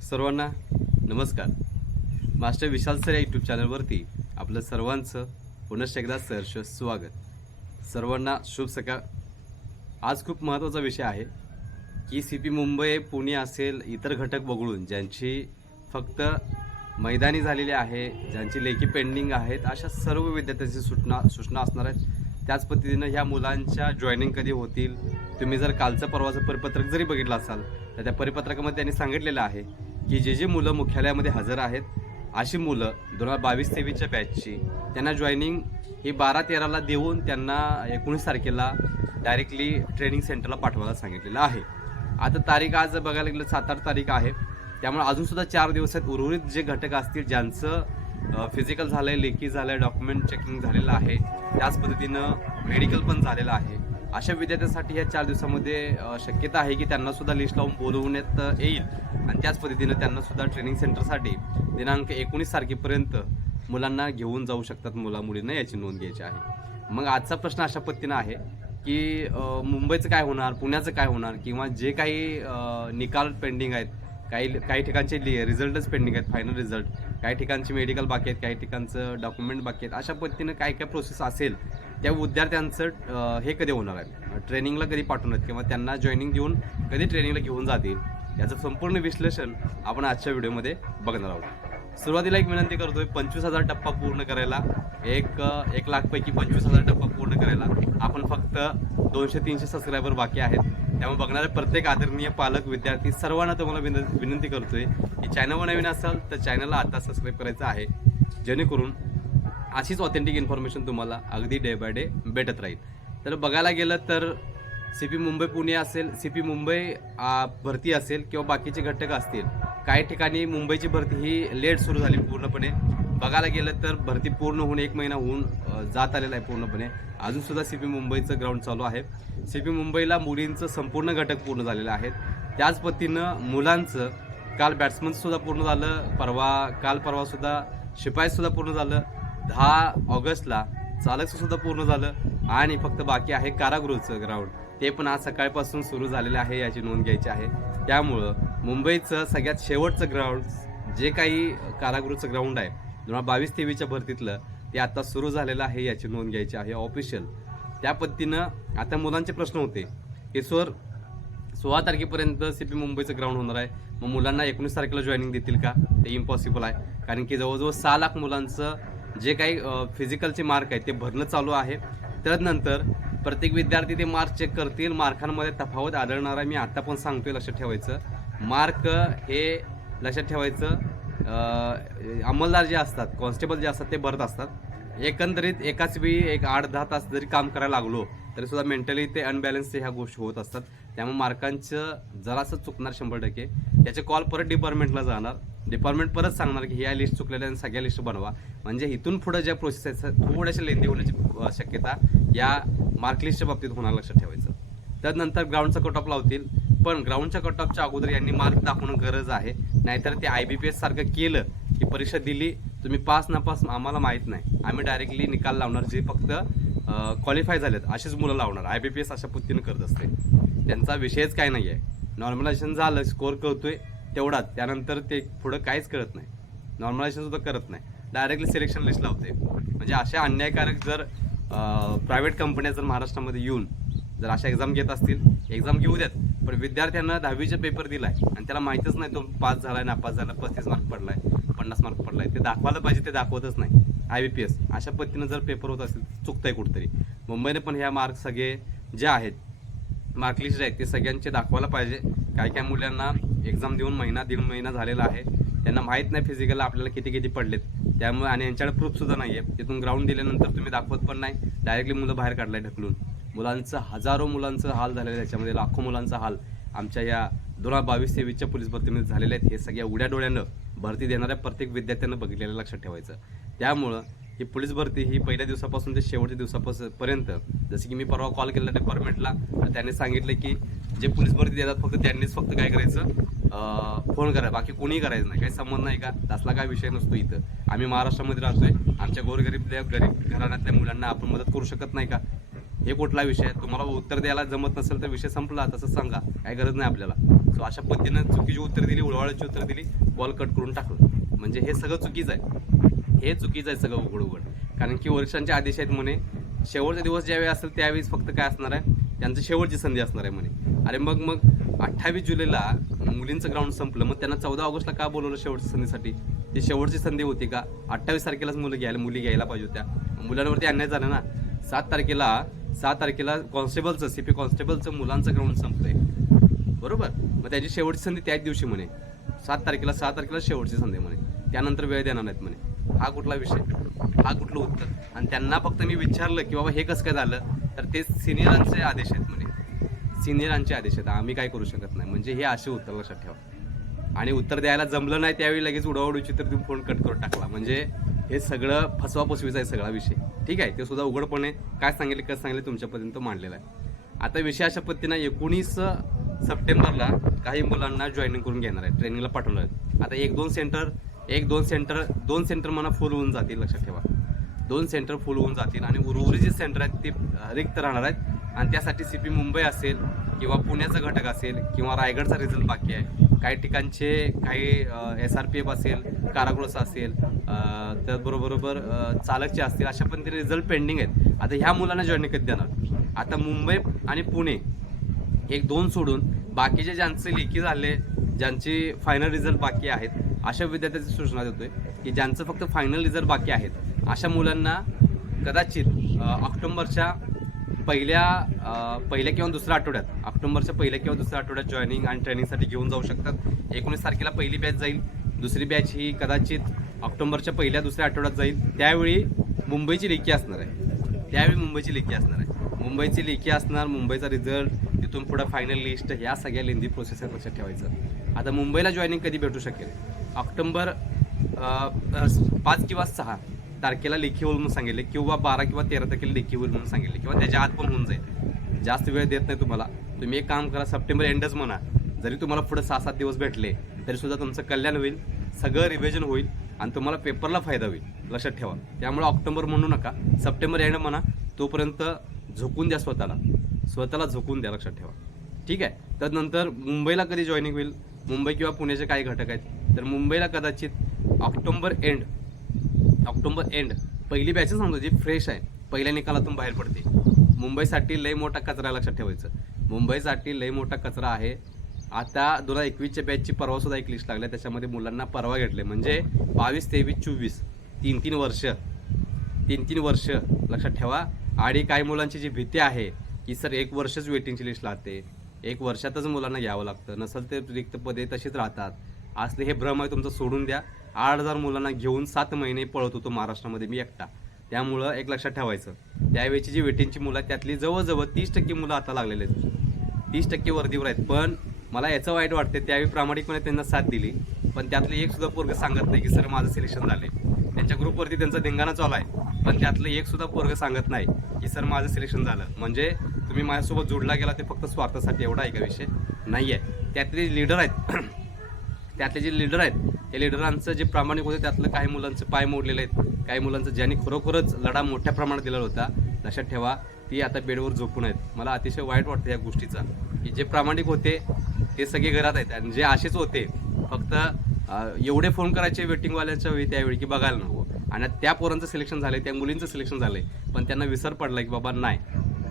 सर्वांना नमस्कार. Master Vishal sir या यूट्यूब चॅनलवरती आपलं सर्वांचं पुनश्च एकदा सहर्ष स्वागत. सर्वांना शुभ सकाळ. आज खूप महत्त्वाचा विषय आहे की सी पी मुंबई पुणे असेल इतर घटक वगळून ज्यांची फक्त मैदानी झालेली आहे ज्यांची लेखी पेंडिंग आहेत अशा सर्व विद्यार्थ्यांची सूचना सूचना असणार आहेत. त्याच पद्धतीनं ह्या मुलांच्या जॉईनिंग कधी होतील? तुम्ही जर कालचं परवाचं परिपत्रक जरी बघितलं असाल तर त्या परिपत्रकामध्ये त्यांनी सांगितलेलं आहे की जे जे मुलं मुख्यालयामध्ये हजर आहेत अशी मुलं दोन हजार बावीस तेवीसच्या बॅचची त्यांना जॉईनिंग ही बारा तेराला देऊन त्यांना एकोणीस तारखेला डायरेक्टली ट्रेनिंग सेंटरला पाठवायला सांगितलेलं आहे. आता तारीख आज बघायला गेलं सात आठ तारीख आहे. त्यामुळे अजूनसुद्धा चार दिवस आहेत. उर्वरित जे घटक असतील ज्यांचं फिजिकल झालं आहे लेखी आहे डॉक्युमेंट चेकिंग झालेलं आहे त्याच पद्धतीनं मेडिकल पण झालेलं आहे. अशा विद्यार्थ्यांसाठी या चार दिवसामध्ये शक्यता आहे की त्यांना सुद्धा लिस्ट लावून बोलवण्यात येईल. आणि त्याच पद्धतीनं त्यांना सुद्धा ट्रेनिंग सेंटरसाठी दिनांक एकोणीस तारखेपर्यंत मुलांना घेऊन जाऊ शकतात मुला मुलींना याची नोंद घ्यायची आहे. मग आजचा प्रश्न अशा पद्धतीनं आहे की मुंबईचं काय होणार पुण्याचं काय होणार किंवा जे काही निकाल पेंडिंग आहेत काही काही ठिकाणचे रिझल्टच पेंडिंग आहेत फायनल रिझल्ट काही ठिकाणचे मेडिकल बाकी आहेत काही ठिकाणचं डॉक्युमेंट बाकी आहेत अशा पद्धतीनं काय काय प्रोसेस असेल त्या विद्यार्थ्यांचं हे कधी होणार आहे? म्हणजे ट्रेनिंगला कधी पाठवणार किंवा त्यांना जॉईनिंग देऊन कधी ट्रेनिंगला घेऊन जातील? याचं संपूर्ण विश्लेषण आपण आजच्या व्हिडिओमध्ये बघणार आहोत. सुरुवातीला एक विनंती करतोय पंचवीस हजार टप्पा पूर्ण करायला. एक एक लाखपैकी पंचवीस हजार टप्पा पूर्ण करायला. आपण फक्त दोनशे तीनशे सबस्क्रायबर बाकी आहेत. त्यामुळे बघणारे प्रत्येक आदरणीय पालक विद्यार्थी सर्वांना तुम्हाला विन विनंती करतोय की चॅनलवर नवीन असाल तर चॅनलला आता सबस्क्राईब करायचं आहे. जेणेकरून अशीच ऑथेंटिक इन्फॉर्मेशन तुम्हाला अगदी डे बाय डे भेटत राहील. तर बघायला गेलं तर सी पी मुंबई पुणे असेल सी पी मुंबई भरती असेल किंवा बाकीचे घटक असतील काही ठिकाणी मुंबईची भरती ही लेट सुरू झाली पूर्णपणे. बघायला गेलं तर भरती पूर्ण होऊन एक महिना होऊन जात आलेला आहे पूर्णपणे. अजूनसुद्धा सी पी मुंबईचं ग्राउंड चालू आहे. सी पी मुंबईला मुलींचं संपूर्ण घटक पूर्ण झालेलं आहेत. त्याच पद्धतीनं मुलांचं काल बॅट्समनसुद्धा पूर्ण झालं परवा काल परवासुद्धा शिपाईसुद्धा पूर्ण झालं. दहा ऑगस्टला चालकचं सुद्धा पूर्ण झालं आणि फक्त बाकी आहे कारागृहचं ग्राउंड ते पण आज सकाळपासून सुरू झालेलं आहे याची नोंद घ्यायची आहे. त्यामुळं मुंबईचं सगळ्यात शेवटचं ग्राउंड जे काही कारागृहचं ग्राउंड आहे दोन हजार बावीस तेवीसच्या भरतीतलं ते आता सुरू झालेलं आहे याची नोंद घ्यायची आहे ऑफिशियल त्या पद्धतीनं आता मुलांचे प्रश्न होते. की सर सोळा तारखेपर्यंत सी पी मुंबईचं ग्राउंड होणार आहे. मग मुलांना एकोणीस तारखेला जॉईनिंग देतील का? ते इम्पॉसिबल आहे. कारण की जवळजवळ सहा लाख मुलांचं जे काही फिजिकलचे मार्क आहेत ते भरणं चालू आहे. त्यानंतर प्रत्येक विद्यार्थी ते मार्क चेक करतील. मार्कांमध्ये तफावत आढळणार आहे. मी आत्ता पण सांगतोय लक्षात ठेवायचं. मार्क हे लक्षात ठेवायचं अंमलदार जे असतात कॉन्स्टेबल जे असतात ते भरत असतात. एकंदरीत एकाच वेळी एक आठ दहा तास जरी काम करायला लागलो तरी सुद्धा मेंटली ते अनबॅलन्स ह्या गोष्टी होत असतात. त्यामुळे मार्कांचं जरासं चुकणार शंभर टक्के. त्याचे कॉल परत डिपार्टमेंटला जाणार. डिपार्टमेंट परत सांगणार की ह्या लिस्ट चुकलेल्या आणि सगळ्या लिस्ट बनवा. म्हणजे इथून पुढे ज्या प्रोसेस आहेत थोड्याशा लेंदी होण्याची शक्यता या मार्क लिस्टच्या बाबतीत होणार लक्षात ठेवायचं. त्यानंतर ग्राउंडचा कट ऑफ लावतील. पण ग्राउंडच्या कट ऑफच्या अगोदर यांनी मार्क दाखवणं गरज आहे. नाहीतर ते आय बी पी एस सारखं केलं की परीक्षा दिली तुम्ही पास नापास आम्हाला माहीत नाही. आम्ही डायरेक्टली निकाल लावणार जे फक्त क्वालिफाय झालेत अशीच मुलं लावणार. आय बी पी एस अशा पद्धतीनं करत असते. त्यांचा विषयच काय नाही आहे नॉर्मलायझेशन झालं स्कोअर करतोय तेवढाच. त्यानंतर ते पुढं काहीच करत नाही. नॉर्मलायझेशन सुद्धा करत नाही. डायरेक्टली सिलेक्शन लिस्ट लावते म्हणजे अशा अन्यायकारक जर प्रायव्हेट कंपन्या जर महाराष्ट्रामध्ये येऊन जर अशा एक्झाम घेत असतील एक्झाम घेऊ द्यात पण विद्यार्थ्यांना दहावीचा पेपर दिला आहे आणि त्याला माहीतच नाही तो पास झाला आहे नापास झाला पस्तीस मार्क पडला आहे पन्नास मार्क पडला आहे ते दाखवायला पाहिजे ते दाखवतच नाही. आय बी पी एस अशा पद्धतीनं जर पेपर होत असेल चुकतं आहे कुठेतरी. मुंबईने पण ह्या मार्क सगळे जे आहेत मार्कलिस्ट आहेत ते सगळ्यांचे दाखवायला पाहिजे. काही काही मुलांना एक्झाम देऊन महिना दीड महिना झालेला आहे. त्यांना माहीत नाही फिजिकल आपल्याला किती किती पडलेत. त्यामुळे आणि यांच्याकडे प्रूफसुद्धा नाही आहे तिथून ग्राउंड दिल्यानंतर तुम्ही दाखवत पण नाही. डायरेक्टली मुलं बाहेर काढलाय ढकलून. मुलांचं हजारो मुलांचं हाल झालेलं आहे त्याच्यामध्ये. लाखो मुलांचा हाल. आमच्या या दोन हजार बावीस तेवीसच्या पोलीस भरतीमध्ये झालेले आहेत. हे सगळ्या उड्या डोळ्यानं भरती देणाऱ्या प्रत्येक विद्यार्थ्यांना बघितलेलं लक्षात ठेवायचं. त्यामुळं ही पोलीस भरती ही पहिल्या दिवसापासून ते शेवटच्या दिवसापासून पर्यंत जसं की मी परवा कॉल केला डिपार्टमेंटला आणि त्यांनी सांगितलं की जे पोलीस भरती देतात फक्त त्यांनीच फक्त काय करायचं? फोन करा बाकी कोणीही करायचं नाही. काही संबंध नाही का? तसला काय विषय नसतो इथं. आम्ही महाराष्ट्रामध्ये राहतोय. आमच्या गोरगरीबल्या गरीब घराण्यातल्या मुलांना आपण मदत करू शकत नाही का? हे कुठला विषय आहे? तुम्हाला उत्तर द्यायला जमत नसेल तर विषय संपला तसं सांगा. काय गरज नाही आपल्याला. सो अशा पद्धतीनं चुकीची उत्तर दिली उळवाळ्याची उत्तर दिली कॉल कट करून टाकलं. म्हणजे हे सगळं चुकीचं आहे. हे चुकीचं आहे सगळं उघड उघड कारण की वर्षांचे आदेश आहेत म्हणे शेवटचा दिवस ज्यावेळी असेल त्यावेळेस फक्त काय असणार आहे? त्यांचं शेवटची संधी असणार आहे म्हणे. अरे मग मग अठ्ठावीस जुलैला मुलींचं ग्राउंड संपलं. मग त्यांना चौदा ऑगस्टला का बोलवलं शेवटच्या संधीसाठी ती शेवटची संधी होती का? अठ्ठावीस तारखेलाच मुलं घ्यायला मुली घ्यायला पाहिजे होत्या. मुलांवरती अन्याय झाला ना. सात तारखेला सात तारखेला कॉन्स्टेबलचं सी पी कॉन्स्टेबलचं मुलांचं ग्राउंड संपलंय बरोबर? मग त्याची शेवटची संधी त्याच दिवशी म्हणे. सात तारखेला सहा तारखेला शेवटची संधी म्हणे. त्यानंतर वेळ देणार नाहीत म्हणे. हा कुठला विषय? हा कुठलं उत्तर? आणि त्यांना फक्त मी विचारलं की बाबा हे कसं काय झालं? तर ते सिनियरांचे आदेश आहेत म्हणे. सिनियरांचे आदेश आहेत. आम्ही काय करू शकत नाही. म्हणजे हे असे उत्तर लक्षात ठेवा. आणि उत्तर द्यायला जमलं नाही त्यावेळी लगेच उडावडूची तर तुम्ही फोन कट करून टाकला. म्हणजे हे सगळं फसवा फसवीचा आहे सगळा विषय. ठीक आहे? ते सुद्धा उघडपणे काय सांगितले कसं सांगितले तुमच्यापर्यंत मांडलेला आहे. आता विषय अशा पद्धतीनं एकोणीस सप्टेंबरला काही मुलांना जॉईनिंग करून घेणार आहे. ट्रेनिंगला पाठवणार आहेत. आता एक दोन सेंटर एक दोन सेंटर दोन सेंटर म्हणा फुल होऊन जातील लक्षात ठेवा. दोन सेंटर फुल होऊन जातील आणि उर्वरित जे सेंटर आहेत ते रिक्त राहणार आहेत. आणि त्यासाठी सी पी मुंबई असेल किंवा पुण्याचा घटक असेल किंवा रायगडचा रिझल्ट बाकी आहे. काही ठिकाणचे काही एस आर पी एफ असेल कारागृहचा असेल त्याचबरोबर चालकचे असतील अशा पण ते रिझल्ट पेंडिंग आहेत. आता ह्या मुलांना जॉईनिंग कधी देणार. आता मुंबई आणि पुणे एक दोन सोडून बाकीचे ज्यांचे लेखी झाले ज्यांची फायनल रिझल्ट बाकी आहेत अशा विद्यार्थ्यांची सूचना देतोय की ज्यांचं फक्त फायनल रिझल्ट बाकी आहेत अशा मुलांना कदाचित ऑक्टोंबरच्या पहिल्या पहिल्या किंवा दुसऱ्या आठवड्यात ऑक्टोबरच्या पहिल्या किंवा दुसऱ्या आठवड्यात जॉईनिंग आणि ट्रेनिंगसाठी घेऊन जाऊ शकतात. एकोणीस तारखेला पहिली बॅच जाईल दुसरी बॅच ही कदाचित ऑक्टोबरच्या पहिल्या दुसऱ्या आठवड्यात जाईल. त्यावेळी मुंबईची लेखी असणार आहे. त्यावेळी मुंबईची लेखी असणार आहे. मुंबईची लेखी असणार मुंबईचा रिझल्ट तिथून पुढे फायनल लिस्ट ह्या सगळ्या लेंदी प्रोसेस आहे लक्षात ठेवायचं. आता मुंबईला जॉईनिंग कधी भेटू शकेल? ऑक्टोबर पाच किंवा सहा. तारखेला लेखी होईल म्हणून सांगितले किंवा बारा किंवा तेरा तारखेला लेखी होईल म्हणून सांगितले किंवा त्याच्या आत पण होऊन जाईल. जास्त वेळ देत नाही तुम्हाला. तुम्ही एक काम करा सप्टेंबर एंडच म्हणा. जरी तुम्हाला पुढे सहा सात दिवस भेटले तरी सुद्धा तुमचं कल्याण होईल सगळं रिव्हिजन होईल आणि तुम्हाला पेपरला फायदा होईल. लक्षात ठेवा. त्यामुळे ऑक्टोबर म्हणू नका सप्टेंबर एंड म्हणा तोपर्यंत झोकून द्या स्वतःला. स्वतःला झोकून द्या लक्षात ठेवा. ठीक आहे? तर नंतर मुंबईला कधी जॉईनिंग होईल? मुंबई किंवा पुण्याचे काही घटक आहेत. तर मुंबईला कदाचित ऑक्टोबर एंड ऑक्टोबर एंड पहिली बॅचच सांगतो जी फ्रेश आहे पहिल्या निकालातून बाहेर पडते. मुंबईसाठी लय मोठा कचरा लक्षात ठेवायचं. मुंबईसाठी लय मोठा कचरा आहे. आता दोन हजार एकवीसच्या बॅचची परवासुद्धा एक लिस्ट लागल्या त्याच्यामध्ये मुलांना परवा घेतले म्हणजे बावीस तेवीस चोवीस तीन तीन वर्ष. तीन तीन वर्ष लक्षात ठेवा. आणि काही मुलांची जी भीती आहे की सर एक वर्षच वेटिंगची लिस्ट लागते. एक वर्षातच मुलांना घ्यावं लागतं. नसेल ते रिक्त पदे तशीच राहतात. असले हे भ्रम आहे तुमचं सोडून द्या. आठ हजार मुलांना घेऊन सात महिने पळत होतो महाराष्ट्रामध्ये मी एकटा. त्यामुळं एक लक्षात ठेवायचं. त्यावेळेची जी वेटिंगची मुलं आहेत त्यातली जवळजवळ तीस टक्के मुलं आता लागलेले आहेत. तीस टक्के वर्दीवर आहेत. पण मला याचं वाईट वाटते त्यावेळी प्रामाणिकपणे त्यांना साथ दिली. पण त्यातलं एक सुद्धा पोरग सांगत नाही की सर माझं सिलेक्शन झाले त्यांच्या ग्रुपवरती त्यांचा धिंगाणा चालू आहे. पण त्यातलं एक सुद्धा पोरग सांगत नाही की सर माझं सिलेक्शन झालं. म्हणजे तुम्ही माझ्यासोबत जोडला गेला ते फक्त स्वार्थासाठी एवढा आहे का विषय? नाही आहे त्यातले लीडर आहेत त्यातले जे लीडर आहेत त्या लिडरांचं जे प्रामाणिक होते त्यातलं काही मुलांचं पाय मोडलेले आहेत. काही मुलांचं ज्यांनी खरोखरच लढा मोठ्या प्रमाणात दिलेला होता लक्षात ठेवा ती आता बेडवर झोपून आहेत. मला अतिशय वाईट वाटतं या गोष्टीचा. की जे प्रामाणिक होते ते सगळे घरात आहेत. आणि जे असेच होते फक्त एवढे फोन करायचे वेटिंगवाल्यांच्या वेळी त्यावेळी की बघायला नको. आणि त्या पोरांचं सिलेक्शन झालं त्या मुलींचं सिलेक्शन झालं पण त्यांना विसर पडला की बाबा नाही.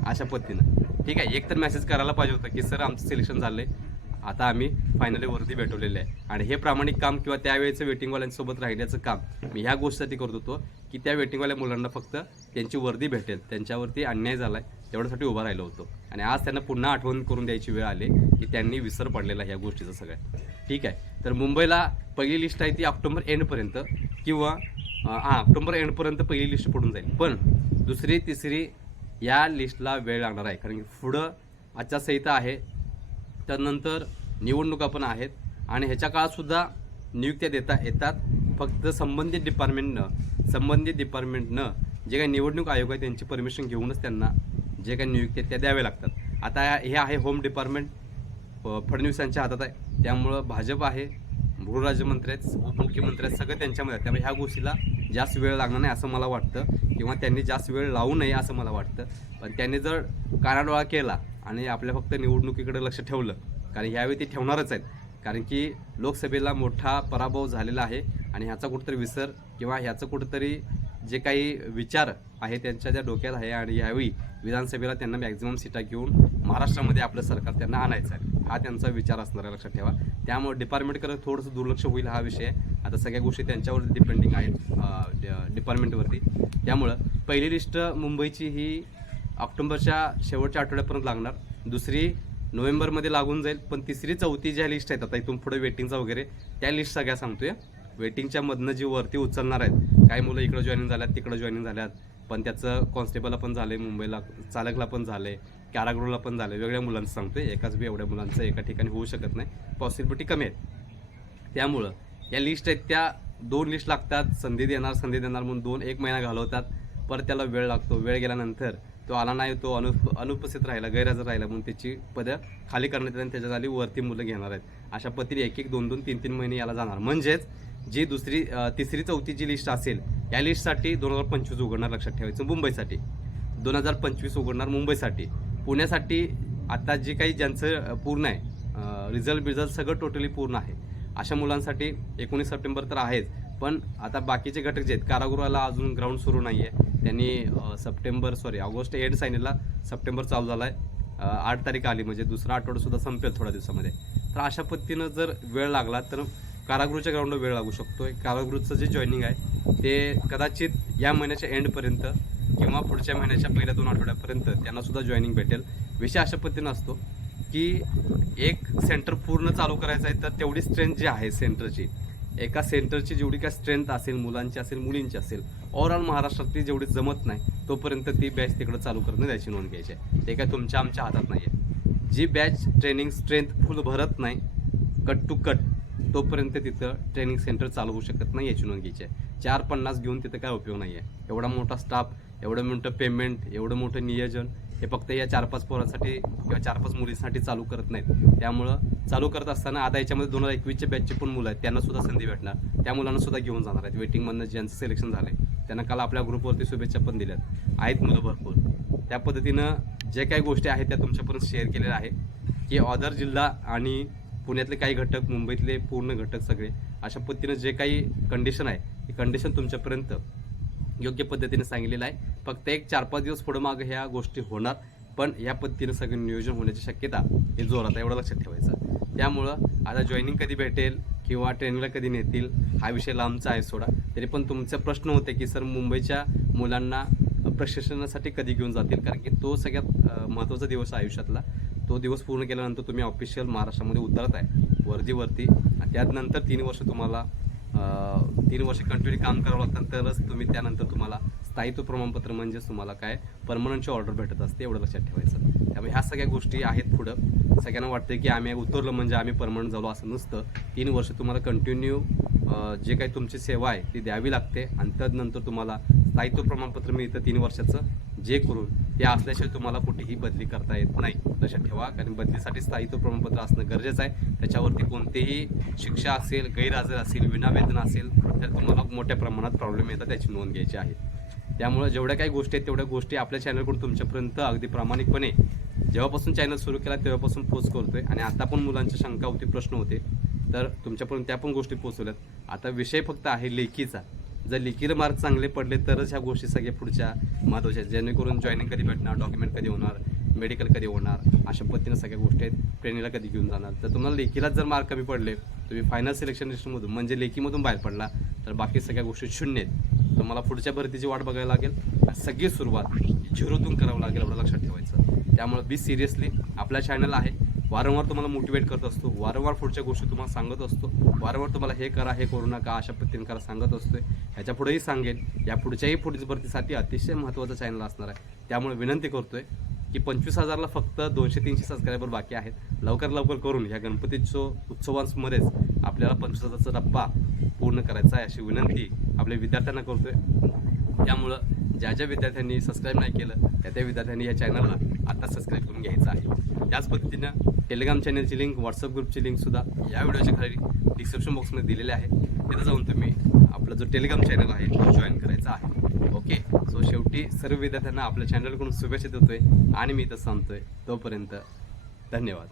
अशा पद्धतीनं. ठीक आहे एक तर मेसेज करायला पाहिजे होता की सर आमचं सिलेक्शन झालं आहे आता आम्ही फायनली वर्दी भेटवलेले आहे. आणि हे प्रामाणिक काम किंवा त्यावेळेचं वेटिंगवाल्यांसोबत राहिल्याचं काम मी ह्या गोष्टीसाठी करत होतो की त्या वेटिंगवाल्या मुलांना फक्त त्यांची वर्दी भेटेल त्यांच्यावरती अन्याय झाला आहे तेवढ्यासाठी उभा राहिलो होतो. आणि आज त्यांना पुन्हा आठवण करून द्यायची वेळ आली की त्यांनी विसर पडलेला ह्या गोष्टीचा सगळ्या ठीक आहे? तर मुंबईला पहिली लिस्ट आहे ती ऑक्टोबर एंडपर्यंत किंवा हां ऑक्टोबर एंडपर्यंत पहिली लिस्ट पडून जाईल. पण दुसरी तिसरी या लिस्टला वेळ लागणार आहे. कारण की पुढं आचारसंहिता आहे त्यानंतर निवडणुका पण आहेत आणि ह्याच्या काळातसुद्धा नियुक्त्या देता येतात. फक्त संबंधित डिपार्टमेंटनं संबंधित डिपार्टमेंटनं जे काही निवडणूक आयोग आहे त्यांची परमिशन घेऊनच त्यांना जे काही नियुक्त्या त्या द्याव्या लागतात. आता हे आहे होम डिपार्टमेंट फडणवीसांच्या हातात आहे. त्यामुळं भाजप आहे गृहराज्यमंत्री आहेत उपमुख्यमंत्री आहेत सगळं त्यांच्यामध्ये आहेत. त्यामुळे ह्या गोष्टीला जास्त वेळ लागणार नाही असं मला वाटतं. किंवा त्यांनी जास्त वेळ लावू नये असं मला वाटतं. पण त्यांनी जर कानाडोळा केला आणि आपल्या फक्त निवडणुकीकडे लक्ष ठेवलं. कारण यावेळी ते ठेवणारच आहेत. कारण की लोकसभेला मोठा पराभव झालेला आहे आणि ह्याचा कुठंतरी विसर किंवा ह्याचं कुठंतरी जे काही विचार आहे त्यांच्या ज्या डोक्यात आहे आणि यावेळी विधानसभेला त्यांना मॅक्झिमम सीटा घेऊन महाराष्ट्रामध्ये आपलं सरकार त्यांना आणायचं आहे. हा त्यांचा विचार असणार आहे लक्षात ठेवा. त्यामुळे डिपार्टमेंटकडे थोडंसं दुर्लक्ष होईल हा विषय. आता सगळ्या गोष्टी त्यांच्यावर डिपेंडिंग आहेत डिपार्टमेंटवरती त्यामुळं पहिली लिस्ट मुंबईची ही ऑक्टोबरच्या शेवटच्या आठवड्यापर्यंत लागणार. दुसरी नोव्हेंबरमध्ये लागून जाईल पण तिसरी चौथी ज्या लिस्ट आहेत आता इथून पुढे वेटिंगचा वगैरे त्या लिस्ट सगळ्या सांगतोय. वेटिंगच्या मधनं जी वरती उचलणार आहेत काही मुलं इकडं जॉईनिंग झाल्यात तिकडं जॉईनिंग झाल्यात पण त्याचं कॉन्स्टेबलला पण झालं आहे मुंबईला चालकला पण झालं आहे कॅराग्रोला पण झालंय वेगळ्या मुलांचं सांगतोय. एकाच बी एवढ्या मुलांचं एका ठिकाणी होऊ शकत नाही. पॉसिबिलिटी कमी आहेत. त्यामुळं या लिस्ट आहेत त्या दोन लिस्ट लागतात. संधी देणार संधी देणार म्हणून दोन एक महिना घालवतात. परत त्याला वेळ लागतो. वेळ गेल्यानंतर तो आला नाही तो अनुप अनुपस्थित राहिला गैरहजर राहिला म्हणून त्याची पदं खाली करण्यात येतात आणि त्याच्या जागी वरती मुलं घेणार आहेत. अशा पद्धतीने एक एक दोन दोन तीन तीन महिने याला जाणार. म्हणजेच जी दुसरी तिसरी चौथी जी लिस्ट असेल या लिस्टसाठी दोन हजार पंचवीस उघडणार लक्षात ठेवायचं. मुंबईसाठी. दोन हजार पंचवीस उघडणार मुंबईसाठी. पुण्यासाठी आता जे काही ज्यांचं पूर्ण आहे रिझल्ट बिझल्ट सगळं टोटली पूर्ण आहे. अशा मुलांसाठी एकोणीस सप्टेंबर तर आहेच. पण आता बाकीचे घटक जे आहेत कारागृहाला अजून ग्राउंड सुरू नाही आहे त्यांनी सप्टेंबर सॉरी ऑगस्ट एंड सांगितला सप्टेंबर चालू झाला आहे आठ तारीख आली म्हणजे दुसरा आठवडासुद्धा संपेल थोड्या दिवसामध्ये. तर अशा पद्धतीनं जर वेळ लागला तर कारागृहच्या ग्राउंडवर वेळ लागू शकतो कारागृहचं जे जॉईनिंग आहे ते कदाचित या महिन्याच्या एंडपर्यंत किंवा पुढच्या महिन्याच्या पहिल्या दोन आठवड्यापर्यंत त्यांनासुद्धा जॉईनिंग भेटेल. विषय अशा पद्धतीनं असतो की एक सेंटर पूर्ण चालू करायचं आहे तर तेवढी स्ट्रेंथ जी आहे सेंटरची एका सेंटरची जेवढी काय स्ट्रेंथ असेल मुलांची असेल मुलींची असेल ओव्हरऑल महाराष्ट्रातली जेवढी जमत नाही तोपर्यंत ती बॅच तिकडं चालू करणं त्याची नोंद घ्यायची आहे. ते काय तुमच्या आमच्या हातात नाही आहे. जी बॅच ट्रेनिंग स्ट्रेंथ फुल भरत नाही कट टू कट तोपर्यंत तिथं ट्रेनिंग सेंटर चालू होऊ शकत नाही याची नोंद घ्यायची आहे. चार पन्नास घेऊन तिथं काय उपयोग नाही आहे. एवढा मोठा स्टाफ एवढं मोठं पेमेंट एवढं मोठं नियोजन हे फक्त या चार पाच पोरांसाठी किंवा चार पाच मुलींसाठी चालू करत नाहीत. त्यामुळं चालू करत असताना आता याच्यामध्ये दोन हजार एकवीसच्या बॅचचे पण मुलं आहेत त्यांना सुद्धा संधी भेटणार. त्या मुलांना सुद्धा घेऊन जाणार आहेत. वेटिंगमधनं ज्यांचं सिलेक्शन झालं आहे त्यांना काल आपल्या ग्रुपवरती शुभेच्छा पण दिल्यात. आहेत मुलं भरपूर. त्या पद्धतीनं जे काही गोष्टी आहेत त्या तुमच्यापर्यंत शेअर केलेल्या आहे की ऑदर जिल्हा आणि पुण्यातले काही घटक मुंबईतले पूर्ण घटक सगळे अशा पद्धतीनं जे काही कंडिशन आहे ती कंडिशन तुमच्यापर्यंत योग्य पद्धतीने सांगितलेलं आहे. फक्त एक चार पाच दिवस पुढं मागं ह्या गोष्टी होणार पण या पद्धतीनं सगळं नियोजन होण्याची शक्यता हे जोरात आहे एवढं लक्षात ठेवायचं. त्यामुळं आता जॉईनिंग कधी भेटेल किंवा ट्रेनिंगला कधी नेतील हा विषय लांबचा आहे सोडा. तरी पण तुमचे प्रश्न होते की सर मुंबईच्या मुलांना प्रशिक्षणासाठी कधी घेऊन जातील? कारण की तो सगळ्यात महत्त्वाचा दिवस आहे आयुष्यातला. तो दिवस पूर्ण केल्यानंतर तुम्ही ऑफिशियल महाराष्ट्रामध्ये उतरत आहे वर्दीवरती आणि त्यानंतर तीन वर्ष तुम्हाला तीन वर्ष कंटिन्यू काम करावं लागतं. तरच तुम्ही त्यानंतर तुम्हाला स्थायित्व प्रमाणपत्र म्हणजेच तुम्हाला काय? परमनंटची ऑर्डर भेटत असते एवढं लक्षात ठेवायचं. त्यामुळे ह्या सगळ्या गोष्टी आहेत पुढं. सगळ्यांना वाटतं की आम्ही उतरलो म्हणजे आम्ही परमनंट झालो असं नसतं. तीन वर्ष तुम्हाला कंटिन्यू जे काही तुमची सेवा आहे ती द्यावी लागते. आणि त्यानंतर तुम्हाला स्थायित्व प्रमाणपत्र मिळतं तीन वर्षाचं. जे करून ते असल्याशिवाय तुम्हाला कुठेही बदली करता येत नाही. लक्षात ठेवा कारण बदलीसाठी स्थायित्व प्रमाणपत्र असणं गरजेचं आहे. त्याच्यावरती कोणतेही शिक्षा असेल गैरहजर असेल विनावेतन असेल तर तुम्हाला मोठ्या प्रमाणात प्रॉब्लेम येतात त्याची नोंद घ्यायची आहे. त्यामुळे जेवढ्या काही गोष्टी आहेत तेवढ्या गोष्टी आपल्या चॅनलकडून तुमच्यापर्यंत अगदी प्रामाणिकपणे. जेव्हापासून चॅनल सुरू केला तेव्हापासून पोस्ट करतोय. आणि आता पण मुलांच्या शंका होती प्रश्न होते. तर तुमच्यापर्यंत त्या पण गोष्टी पोचवल्यात आता विषय फक्त आहे लेखीचा. जर लेखीला मार्क चांगले पडले तरच ह्या गोष्टी सगळ्या पुढच्या महत्त्वाच्या जेणेकरून जॉईनिंग कधी भेटणार डॉक्युमेंट कधी होणार मेडिकल कधी होणार अशा पद्धतीनं सगळ्या गोष्टी आहेत. ट्रेनिंगला कधी घेऊन जाणार. तर तुम्हाला लेखीलाच जर मार्क कमी पडले तुम्ही फायनल सिलेक्शन लिस्टमधून म्हणजे लेखीमधून बाहेर पडला तर बाकी सगळ्या गोष्टी शून्य आहेत. तर मला पुढच्या भरतीची वाट बघायला लागेल. सगळी सुरुवात झिरोतून करावं लागेल एवढं लक्षात ठेवायचं. त्यामुळे बी सिरियसली आपला चॅनल आहे. वारंवार तुम्हाला मोटिवेट करत असतो. वारंवार पुढच्या गोष्टी तुम्हाला सांगत असतो. वारंवार तुम्हाला हे करा हे करू नका अशा पद्धतीने करा सांगत असतोय. ह्याच्या पुढेही सांगेल या पुढच्याही पुढच्या भरतीसाठी अतिशय महत्त्वाचं चॅनल असणार आहे. त्यामुळे विनंती करतोय की पंचवीस हजारला फक्त दोनशे तीनशे सबस्क्रायबर बाकी आहेत. लवकर लवकर करून ह्या गणपतीच्या उत्सवांमध्येच आपल्याला पंचवीस हजारचा टप्पा पूर्ण करायचा आहे अशी विनंती आपल्या विद्यार्थ्यांना करतोय. त्यामुळं ज्या ज्या विद्यार्थ्यांनी सबस्क्राईब नाही केलं त्या त्या विद्यार्थ्यांनी या चॅनलला आत्ता सबस्क्राईब करून घ्यायचं आहे. त्याच पद्धतीनं टेलिग्राम चॅनलची लिंक व्हॉट्सअप ग्रुपची लिंकसुद्धा या व्हिडिओच्या खाली डिस्क्रिप्शन बॉक्समध्ये दिलेले आहे. तिथं जाऊन तुम्ही आपला जो टेलिग्राम चॅनल आहे तो जॉईन करायचा आहे. ओके. सो शेवटी सर्व विद्यार्थ्यांना आपल्या चॅनलकडून शुभेच्छा देतोय आणि मी इथं सांगतोय तोपर्यंत धन्यवाद.